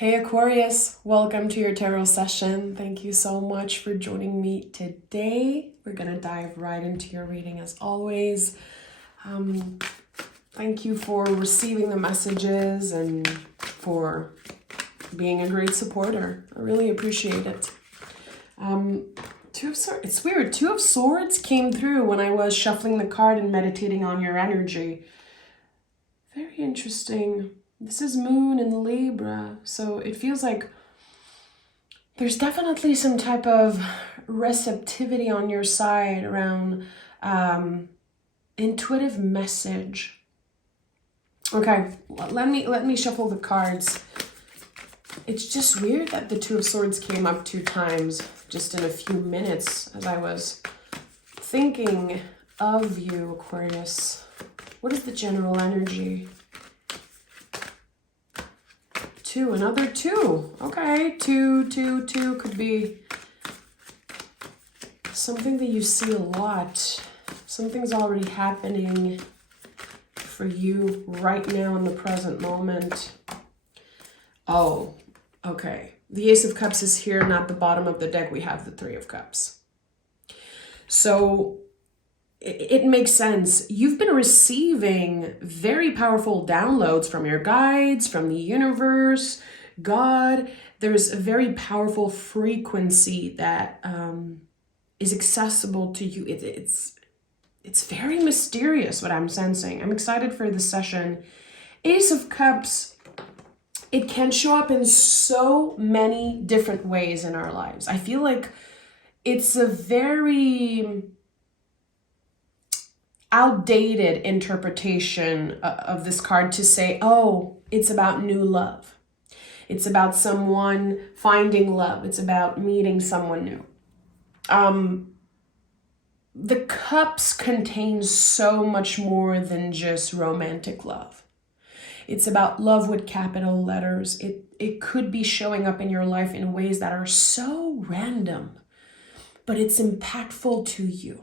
Hey Aquarius, welcome to your tarot session. Thank you so much for joining me today. We're going to dive right into your reading as always. Thank you for receiving the messages and for being a great supporter. I really appreciate it. Two of Swords, it's weird. Two of Swords came through when I was shuffling the card and meditating on your energy. Very interesting. This is Moon in Libra, so it feels like there's definitely some type of receptivity on your side around intuitive message. Okay, let me shuffle the cards. It's just weird that the Two of Swords came up 2 times just in a few minutes as I was thinking of you, Aquarius. What is the general energy? 2, another 2. Okay, 2 could be something that you see a lot. Something's already happening for you right now in the present moment. Oh, okay. The Ace of Cups is here, and at the bottom of the deck we have the Three of Cups. So it makes sense. You've been receiving very powerful downloads from your guides, from the universe, God. There's a very powerful frequency that is accessible to you. It's very mysterious what I'm sensing. I'm excited for this session. Ace of Cups, it can show up in so many different ways in our lives. I feel like it's a very outdated interpretation of this card to say, oh, it's about new love. It's about someone finding love. It's about meeting someone new. The cups contain so much more than just romantic love. It's about love with capital letters. It could be showing up in your life in ways that are so random, but it's impactful to you.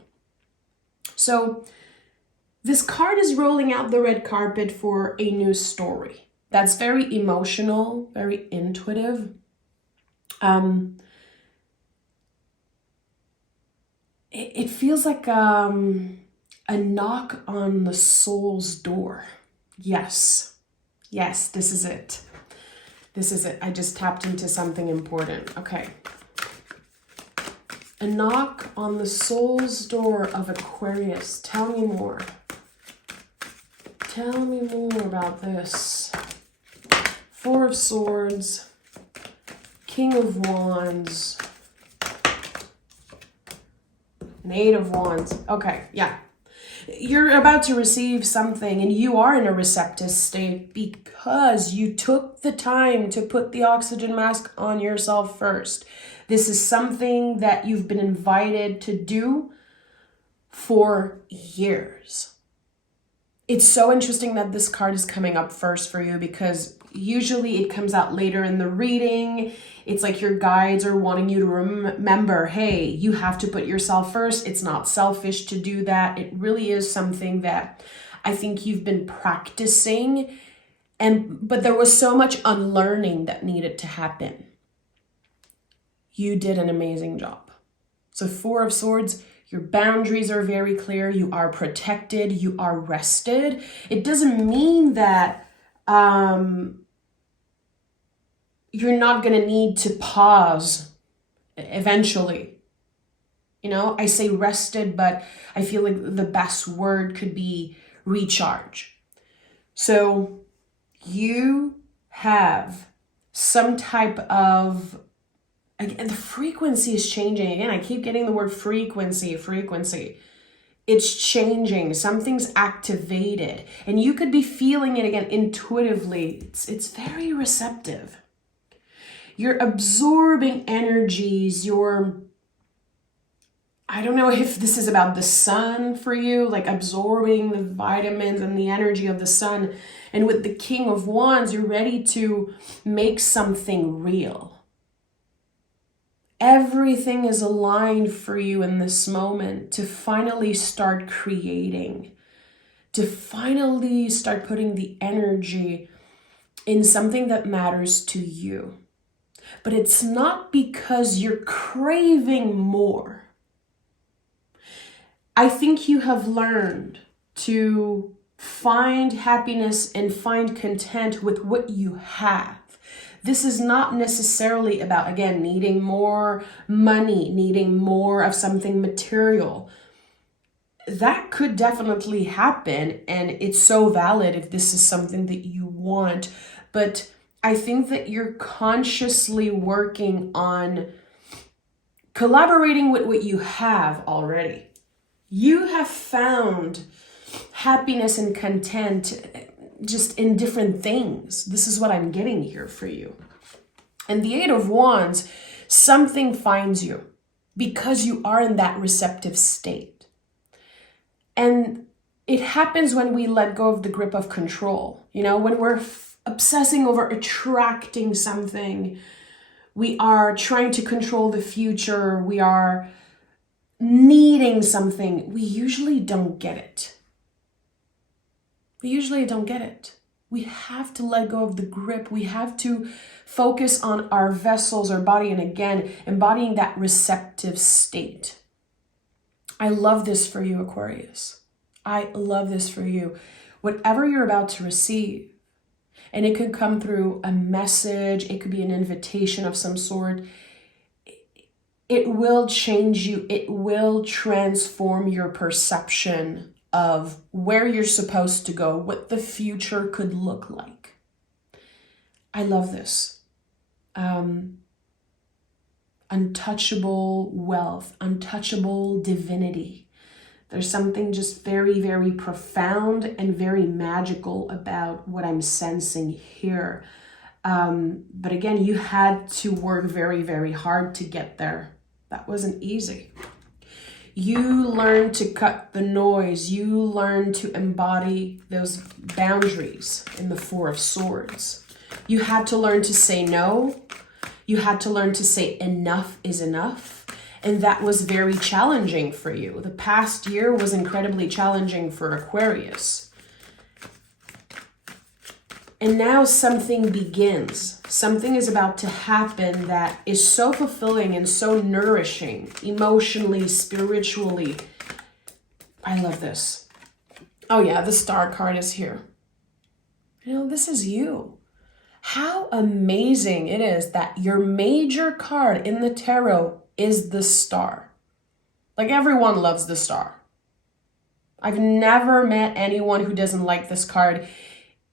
So this card is rolling out the red carpet for a new story. That's very emotional, very intuitive. It feels like a knock on the soul's door. Yes, this is it. This is it. I just tapped into something important. Okay. A knock on the soul's door of Aquarius. Tell me more. Tell me more about this. 4 of Swords, King of Wands, and 8 of Wands. Okay, yeah. You're about to receive something and you are in a receptive state because you took the time to put the oxygen mask on yourself first. This is something that you've been invited to do for years. It's so interesting that this card is coming up first for you because usually it comes out later in the reading. It's like your guides are wanting you to remember, hey, you have to put yourself first. It's not selfish to do that. It really is something that I think you've been practicing, but there was so much unlearning that needed to happen. You did an amazing job. So 4 of Swords, your boundaries are very clear. You are protected. You are rested. It doesn't mean that you're not going to need to pause eventually. You know, I say rested, but I feel like the best word could be recharge. So you have some type of, again, the frequency is changing. Again, I keep getting the word frequency. It's changing. Something's activated. And you could be feeling it again intuitively. It's very receptive. You're absorbing energies. I don't know if this is about the sun for you, like absorbing the vitamins and the energy of the sun. And with the King of Wands, you're ready to make something real. Everything is aligned for you in this moment to finally start creating, to finally start putting the energy in something that matters to you. But it's not because you're craving more. I think you have learned to find happiness and find content with what you have. This is not necessarily about, again, needing more money, needing more of something material. That could definitely happen, and it's so valid if this is something that you want. But I think that you're consciously working on collaborating with what you have already. You have found happiness and content just in different things. This is what I'm getting here for you. And the Eight of Wands, something finds you because you are in that receptive state. And it happens when we let go of the grip of control. You know, when we're obsessing over attracting something, we are trying to control the future, we are needing something, we usually don't get it. We usually don't get it. We have to let go of the grip. We have to focus on our vessels, our body, and again, embodying that receptive state. I love this for you, Aquarius. I love this for you. Whatever you're about to receive, and it could come through a message, it could be an invitation of some sort, it will change you. It will transform your perception of where you're supposed to go, what the future could look like. I love this. Untouchable wealth, untouchable divinity. There's something just very, very profound and very magical about what I'm sensing here. But again, you had to work very, very hard to get there. That wasn't easy. You learn to cut the noise. You learn to embody those boundaries in the Four of Swords. You had to learn to say no. You had to learn to say enough is enough. And that was very challenging for you. The past year was incredibly challenging for Aquarius. And now something begins. Something is about to happen that is so fulfilling and so nourishing, emotionally, spiritually. I love this. Oh yeah, the Star card is here. You know, this is you. How amazing it is that your major card in the tarot is the Star. Like, everyone loves the Star. I've never met anyone who doesn't like this card.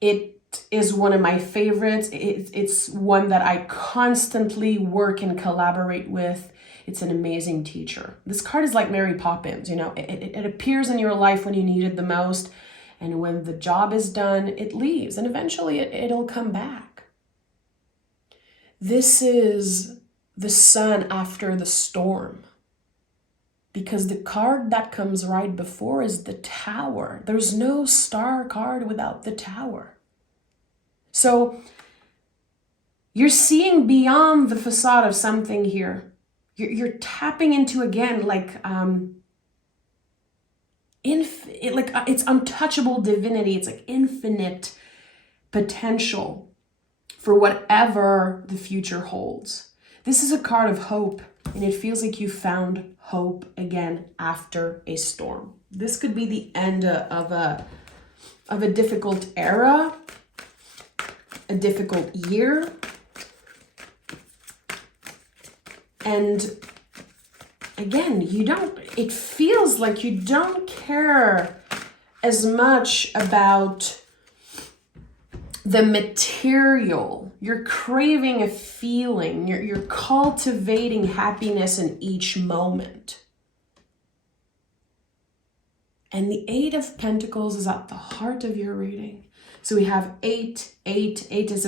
It is one of my favorites. It's one that I constantly work and collaborate with. It's an amazing teacher. This card is like Mary Poppins, you know, it appears in your life when you need it the most, and when the job is done, it leaves, and eventually it'll come back. This is the sun after the storm, because the card that comes right before is the Tower. There's no Star card without the Tower. So you're seeing beyond the facade of something here. You're tapping into, again, like it's untouchable divinity. It's like infinite potential for whatever the future holds. This is a card of hope, and it feels like you found hope again after a storm. This could be the end of a difficult era, a difficult year. And again, it feels like you don't care as much about the material. You're craving a feeling. You're cultivating happiness in each moment. And the Eight of Pentacles is at the heart of your reading. So we have 8. 8 is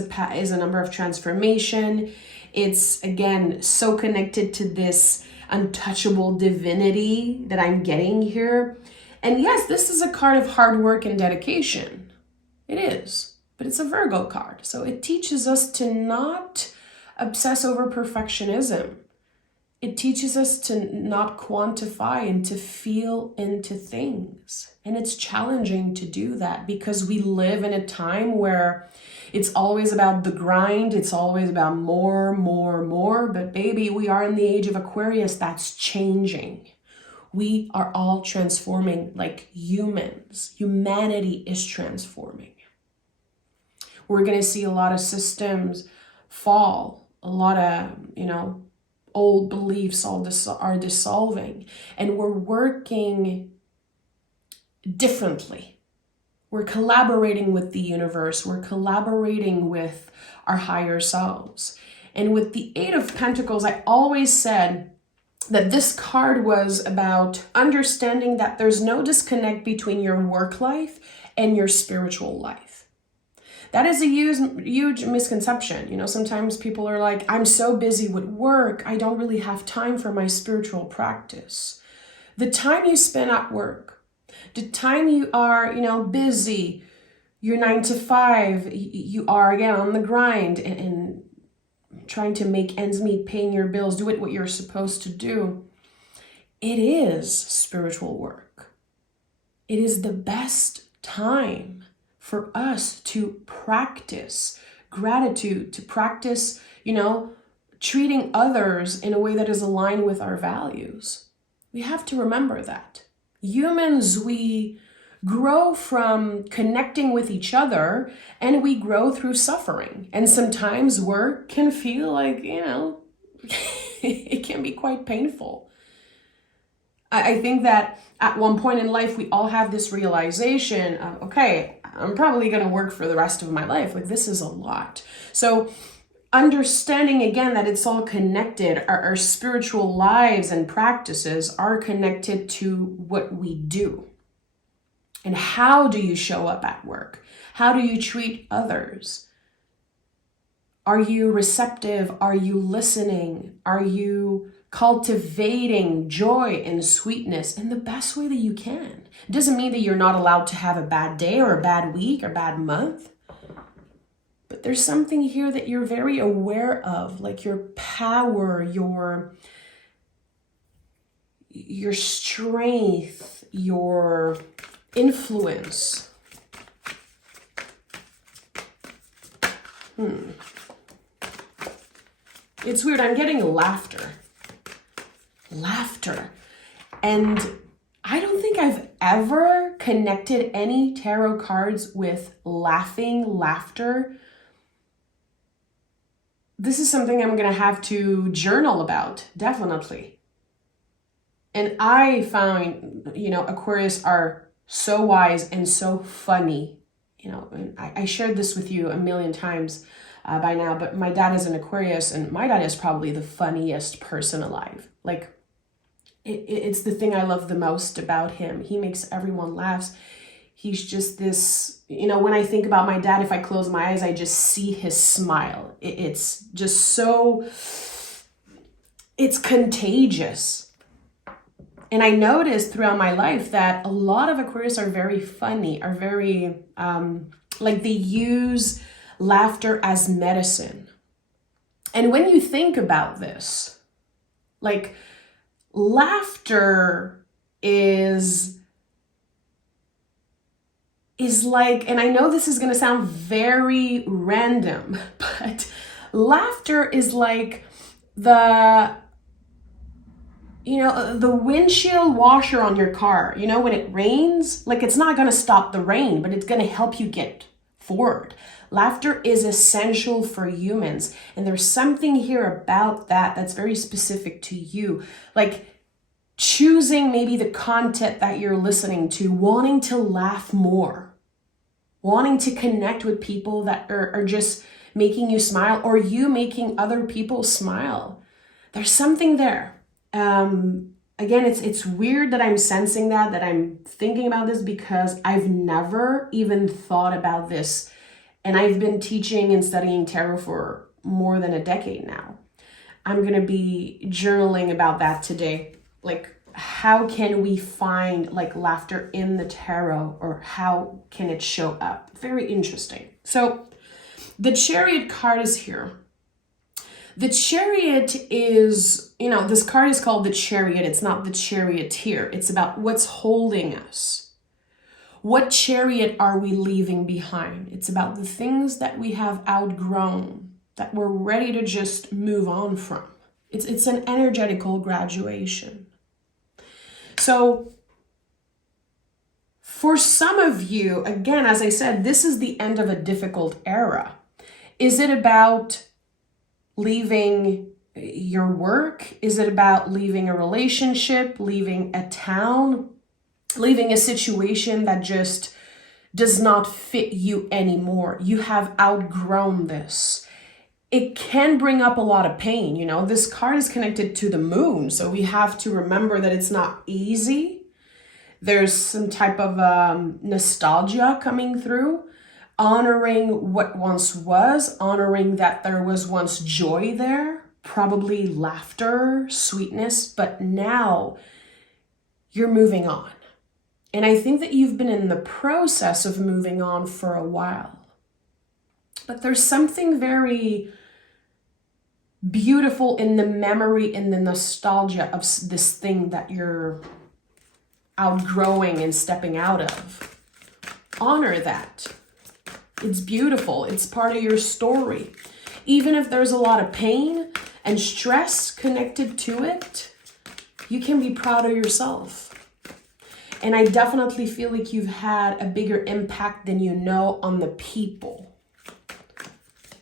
a number of transformation. It's, again, so connected to this untouchable divinity that I'm getting here. And yes, this is a card of hard work and dedication. It is. But it's a Virgo card. So it teaches us to not obsess over perfectionism. It teaches us to not quantify and to feel into things. And it's challenging to do that because we live in a time where It's always about the grind. It's always about more, more, more. But baby, we are in the age of Aquarius. That's changing. We are all transforming like humans. Humanity is transforming. We're going to see a lot of systems fall. A lot of, old beliefs are dissolving. And we're working differently. We're collaborating with the universe. We're collaborating with our higher selves. And with the Eight of Pentacles, I always said that this card was about understanding that there's no disconnect between your work life and your spiritual life. That is a huge misconception. Sometimes people are like, I'm so busy with work, I don't really have time for my spiritual practice. The time you spend at work, the time you are, busy, you're 9 to 5, you are again on the grind and trying to make ends meet, paying your bills, do what you're supposed to do. It is spiritual work. It is the best time for us to practice gratitude, to practice, treating others in a way that is aligned with our values. We have to remember that. Humans, we grow from connecting with each other and we grow through suffering. And sometimes work can feel like, it can be quite painful. I think that at one point in life, we all have this realization of, okay, I'm probably going to work for the rest of my life. Like, this is a lot. So understanding again that it's all connected, our spiritual lives and practices are connected to what we do. And how do you show up at work? How do you treat others? Are you receptive? Are you listening? Are you cultivating joy and sweetness in the best way that you can? It doesn't mean that you're not allowed to have a bad day or a bad week or bad month. But there's something here that you're very aware of, like your power, your strength, your influence. It's weird. I'm getting laughter. And I don't think I've ever connected any tarot cards with laughter. This is something I'm going to have to journal about, definitely. And I find, Aquarius are so wise and so funny. And I shared this with you a million times by now, but my dad is an Aquarius, and my dad is probably the funniest person alive. Like, it's the thing I love the most about him. He makes everyone laugh. He's just this, when I think about my dad, if I close my eyes, I just see his smile. It's just so, it's contagious. And I noticed throughout my life that a lot of Aquarius are very funny, are very, they use laughter as medicine. And when you think about this, laughter is like, and I know this is going to sound very random, but laughter is like the windshield washer on your car. When it rains, it's not going to stop the rain, but it's going to help you get forward. Laughter is essential for humans. And there's something here about that that's very specific to you. Choosing maybe the content that you're listening to, wanting to laugh more, wanting to connect with people that are just making you smile, or you making other people smile. There's something there. Again, it's weird that I'm sensing that I'm thinking about this, because I've never even thought about this. And I've been teaching and studying tarot for more than a decade now. I'm going to be journaling about that today. How can we find laughter in the tarot, or how can it show up? Very interesting. So the Chariot card is here. The Chariot is, this card is called the Chariot. It's not the charioteer. It's about what's holding us. What chariot are we leaving behind? It's about the things that we have outgrown, that we're ready to just move on from. It's an energetical graduation. So for some of you, again, as I said, this is the end of a difficult era. Is it about leaving your work? Is it about leaving a relationship, leaving a town, leaving a situation that just does not fit you anymore? You have outgrown this. It can bring up a lot of pain. You know, this card is connected to the moon, so we have to remember that it's not easy. There's some type of nostalgia coming through, honoring what once was, honoring that there was once joy there, probably laughter, sweetness, but now you're moving on. And I think that you've been in the process of moving on for a while. But there's something very beautiful in the memory and the nostalgia of this thing that you're outgrowing and stepping out of. Honor that. It's beautiful. It's part of your story. Even if there's a lot of pain and stress connected to it, you can be proud of yourself. And I definitely feel like you've had a bigger impact than you know on the people.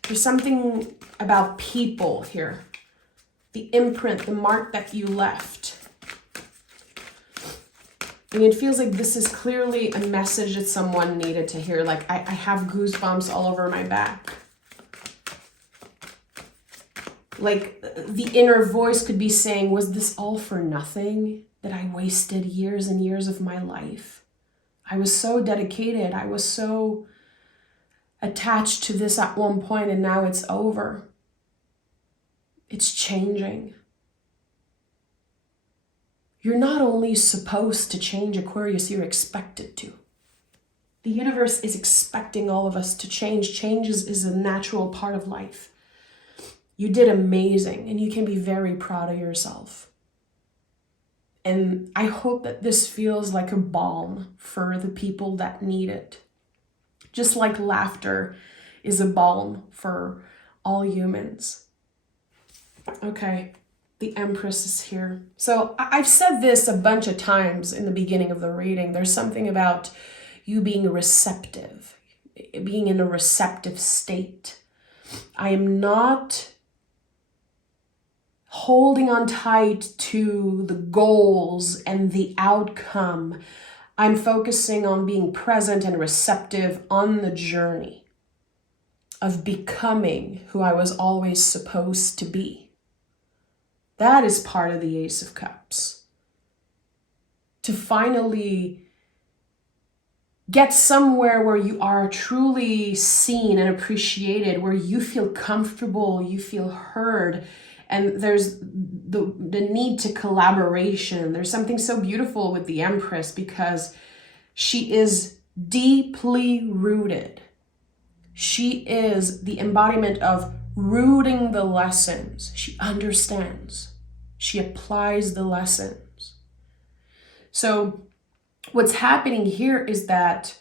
There's something about people here. The imprint, the mark that you left. And it feels like this is clearly a message that someone needed to hear. Like I have goosebumps all over my back. Like the inner voice could be saying, was this all for nothing? That I wasted years and years of my life? I was so dedicated. I was so attached to this at one point, and now it's over. It's changing. You're not only supposed to change, Aquarius, you're expected to. The universe is expecting all of us to change. Change is a natural part of life. You did amazing, and you can be very proud of yourself. And I hope that this feels like a balm for the people that need it. Just like laughter is a balm for all humans. Okay, the Empress is here. So I've said this a bunch of times in the beginning of the reading. There's something about you being receptive, being in a receptive state. I am not holding on tight to the goals and the outcome. I'm focusing on being present and receptive on the journey of becoming who I was always supposed to be. That is part of the Ace of Cups. To finally get somewhere where you are truly seen and appreciated, where you feel comfortable, you feel heard, and there's the need to collaboration. There's something so beautiful with the Empress because she is deeply rooted. She is the embodiment of rooting the lessons. She understands. She applies the lessons. So what's happening here is that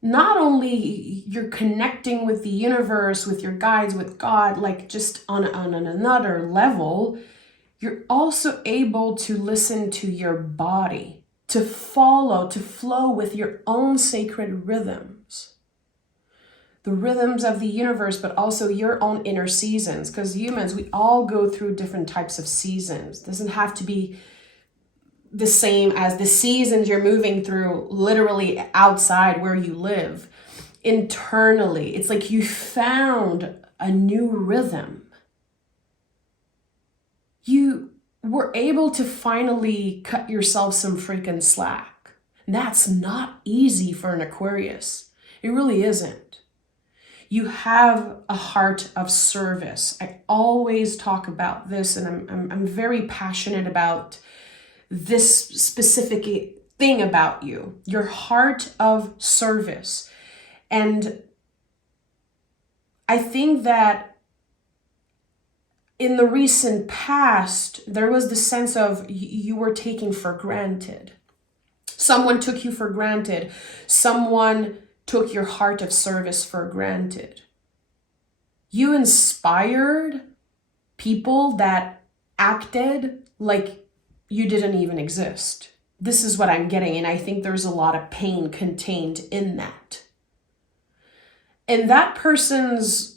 not only you're connecting with the universe, with your guides, with God, like just on another level, you're also able to listen to your body, to follow, to flow with your own sacred rhythms. The rhythms of the universe, but also your own inner seasons. Because humans, we all go through different types of seasons. It doesn't have to be the same as the seasons you're moving through literally outside where you live. Internally, it's like you found a new rhythm. You were able to finally cut yourself some freaking slack. And that's not easy for an Aquarius. It really isn't. You have a heart of service. I always talk about this, and I'm very passionate about this specific thing about you, your heart of service. And I think that in the recent past, there was the sense of you were taken for granted. Someone took you for granted. Someone took your heart of service for granted. You inspired people that acted like you didn't even exist. This is what I'm getting, and I think there's a lot of pain contained in that. And that person's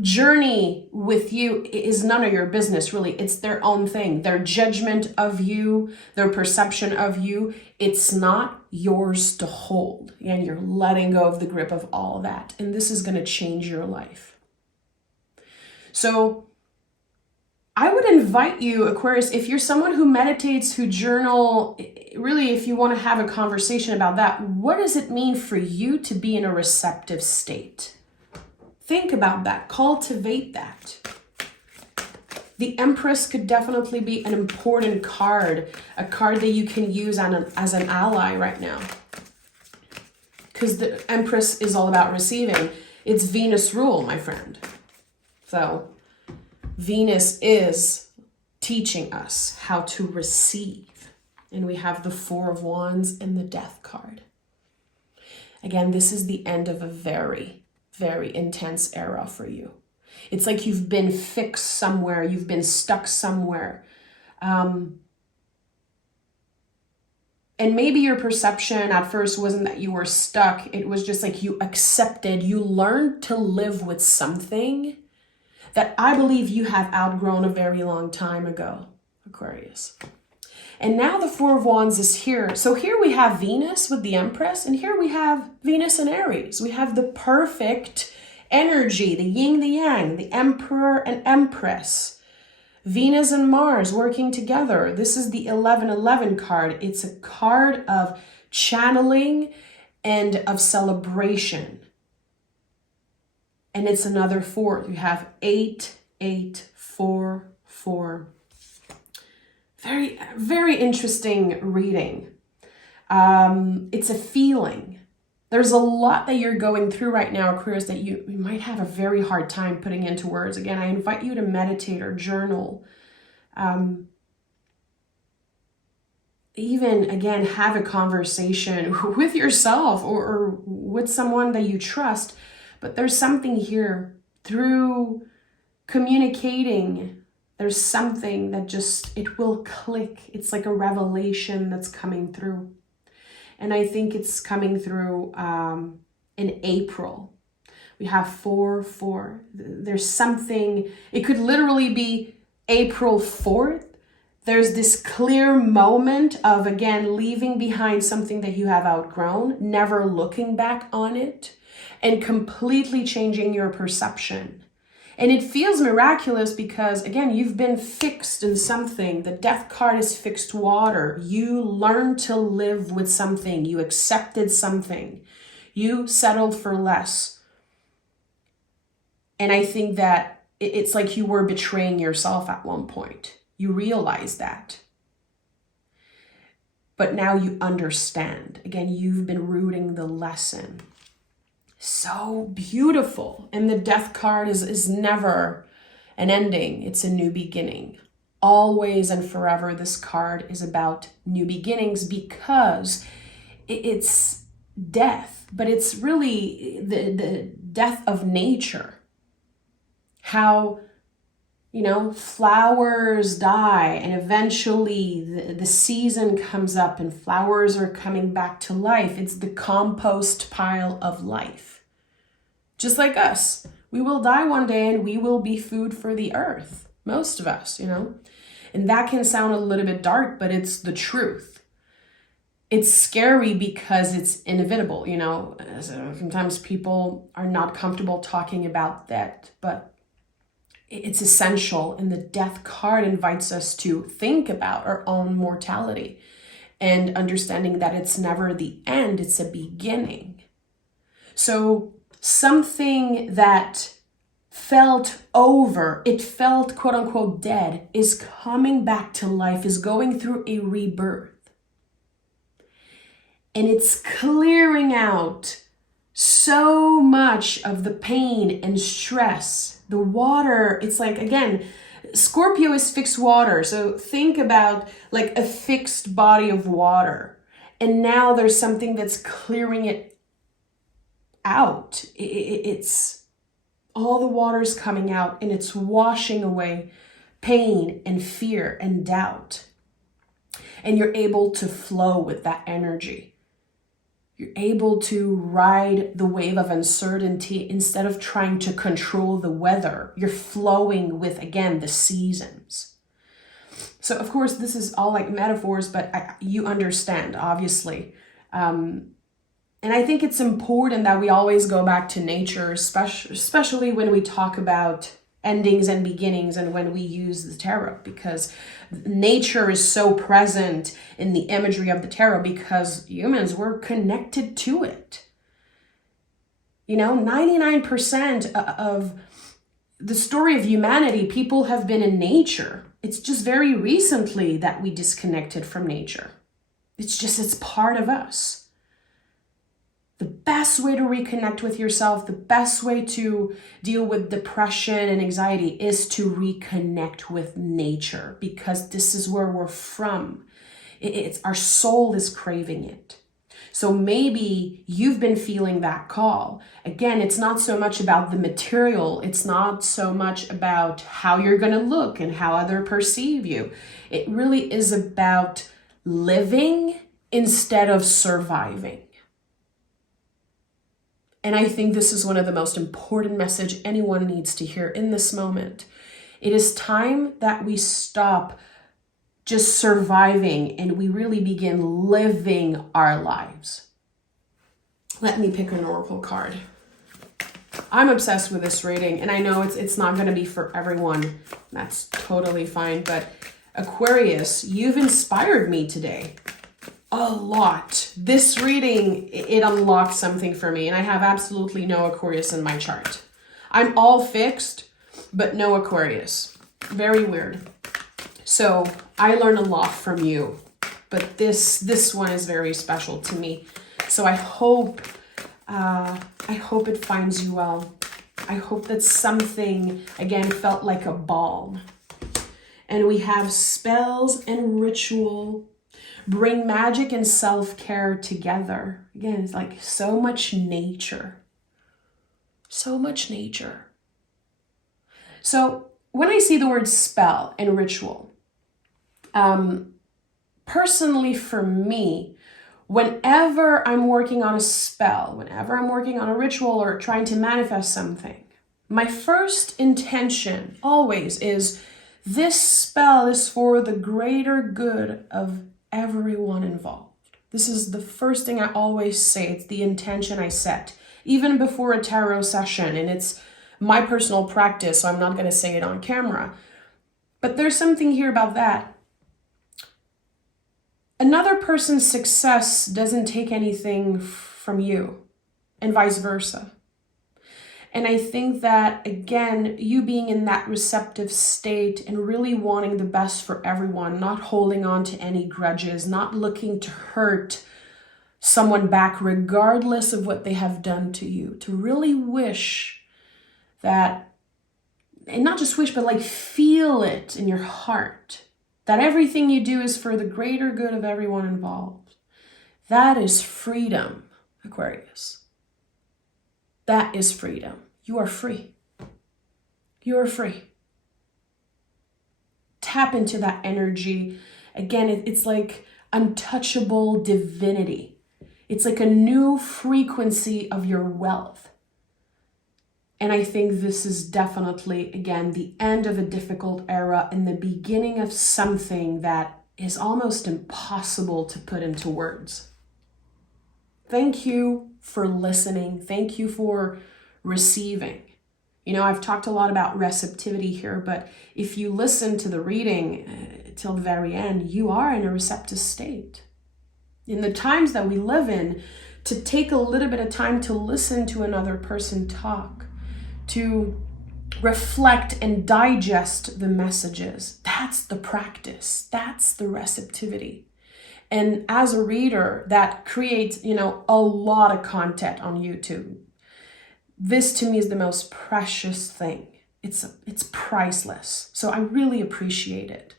journey with you is none of your business, really. It's their own thing. Their judgment of you, their perception of you, it's not yours to hold. And you're letting go of the grip of all of that. And this is going to change your life. So I would invite you, Aquarius, if you're someone who meditates, who journal, really, if you want to have a conversation about that, what does it mean for you to be in a receptive state? Think about that. Cultivate that. The Empress could definitely be an important card, a card that you can use as an ally right now. Because the Empress is all about receiving. It's Venus rule, my friend. So Venus is teaching us how to receive. And we have the Four of Wands and the Death card. Again, this is the end of a very intense era for you. It's like you've been fixed somewhere, you've been stuck somewhere. And maybe your perception at first wasn't that you were stuck. It was just like you accepted, you learned to live with something that I believe you have outgrown a very long time ago, Aquarius. And now the Four of Wands is here. So here we have Venus with the Empress, and here we have Venus and Aries. We have the perfect energy, the yin, the yang, the Emperor and Empress. Venus and Mars working together. This is the 1111 card. It's a card of channeling and of celebration. And it's another 4. You have 8, 8, 4, 4. Very interesting reading. It's a feeling. There's a lot that you're going through right now, Aquarius, that you might have a very hard time putting into words. Again, I invite you to meditate or journal. Even, again, have a conversation with yourself or with someone that you trust. But there's something here through communicating. There's something that just, it will click. It's like a revelation that's coming through. And I think it's coming through in April. We have 4, 4. There's something, it could literally be April 4th. There's this clear moment of, again, leaving behind something that you have outgrown, never looking back on it, and completely changing your perception. And it feels miraculous because, again, you've been fixed in something. The Death card is fixed water. You learned to live with something. You accepted something. You settled for less. And I think that it's like you were betraying yourself at one point. You realize that. But now you understand. Again, you've been rooting the lesson. So beautiful. And the Death card is never an ending. It's a new beginning. Always and forever, this card is about new beginnings because it's death, but it's really the death of nature. How, flowers die and eventually the season comes up and flowers are coming back to life. It's the compost pile of life. Just like us, we will die one day and we will be food for the earth. Most of us, And that can sound a little bit dark, but it's the truth. It's scary because it's inevitable, Sometimes people are not comfortable talking about that, but it's essential. And the Death card invites us to think about our own mortality and understanding that it's never the end, it's a beginning. So something that felt over, it felt quote unquote dead, is coming back to life, is going through a rebirth. And it's clearing out so much of the pain and stress. The water, it's like, again, Scorpio is fixed water. So think about like a fixed body of water. And now there's something that's clearing it out. It's all the water's coming out and it's washing away pain and fear and doubt. And you're able to flow with that energy. You're able to ride the wave of uncertainty instead of trying to control the weather. You're flowing with, again, the seasons. So, of course, this is all like metaphors, but you understand, obviously. And I think it's important that we always go back to nature, especially when we talk about endings and beginnings and when we use the tarot, because nature is so present in the imagery of the tarot because humans were connected to it. 99% of the story of humanity, people have been in nature. It's just very recently that we disconnected from nature. It's part of us. The best way to reconnect with yourself, the best way to deal with depression and anxiety is to reconnect with nature, because this is where we're from. It's our soul is craving it. So maybe you've been feeling that call. Again, it's not so much about the material. It's not so much about how you're going to look and how others perceive you. It really is about living instead of surviving. And I think this is one of the most important messages anyone needs to hear in this moment. It is time that we stop just surviving and we really begin living our lives. Let me pick an oracle card. I'm obsessed with this reading, and I know it's not going to be for everyone. That's totally fine. But Aquarius, you've inspired me today. A lot. This reading, it unlocked something for me, and I have absolutely no Aquarius in my chart. I'm all fixed, but no Aquarius. Very weird. So I learned a lot from you, but this one is very special to me. So I hope it finds you well. I hope that something, again, felt like a balm. And we have spells and ritual. Bring magic and self-care together. Again, it's like so much nature. So much nature. So when I see the word spell and ritual, personally for me, whenever I'm working on a spell, whenever I'm working on a ritual or trying to manifest something, my first intention always is this spell is for the greater good of everyone involved. This is the first thing I always say. It's the intention I set, even before a tarot session. And it's my personal practice, so I'm not going to say it on camera. But there's something here about that. Another person's success doesn't take anything from you, and vice versa. And I think that, again, you being in that receptive state and really wanting the best for everyone, not holding on to any grudges, not looking to hurt someone back regardless of what they have done to you, to really wish that, and not just wish, but like feel it in your heart, that everything you do is for the greater good of everyone involved. That is freedom, Aquarius. That is freedom. You are free. You are free. Tap into that energy. Again, it's like untouchable divinity. It's like a new frequency of your wealth. And I think this is definitely, again, the end of a difficult era and the beginning of something that is almost impossible to put into words. Thank you for listening. Thank you for receiving. I've talked a lot about receptivity here, but if you listen to the reading till the very end, you are in a receptive state. In the times that we live in, to take a little bit of time to listen to another person talk, to reflect and digest the messages, that's the practice. That's the receptivity. And as a reader, that creates, a lot of content on YouTube. This to me is the most precious thing. It's priceless. So I really appreciate it.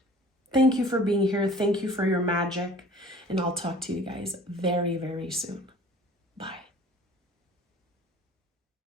Thank you for being here. Thank you for your magic. and I'll talk to you guys very, very soon.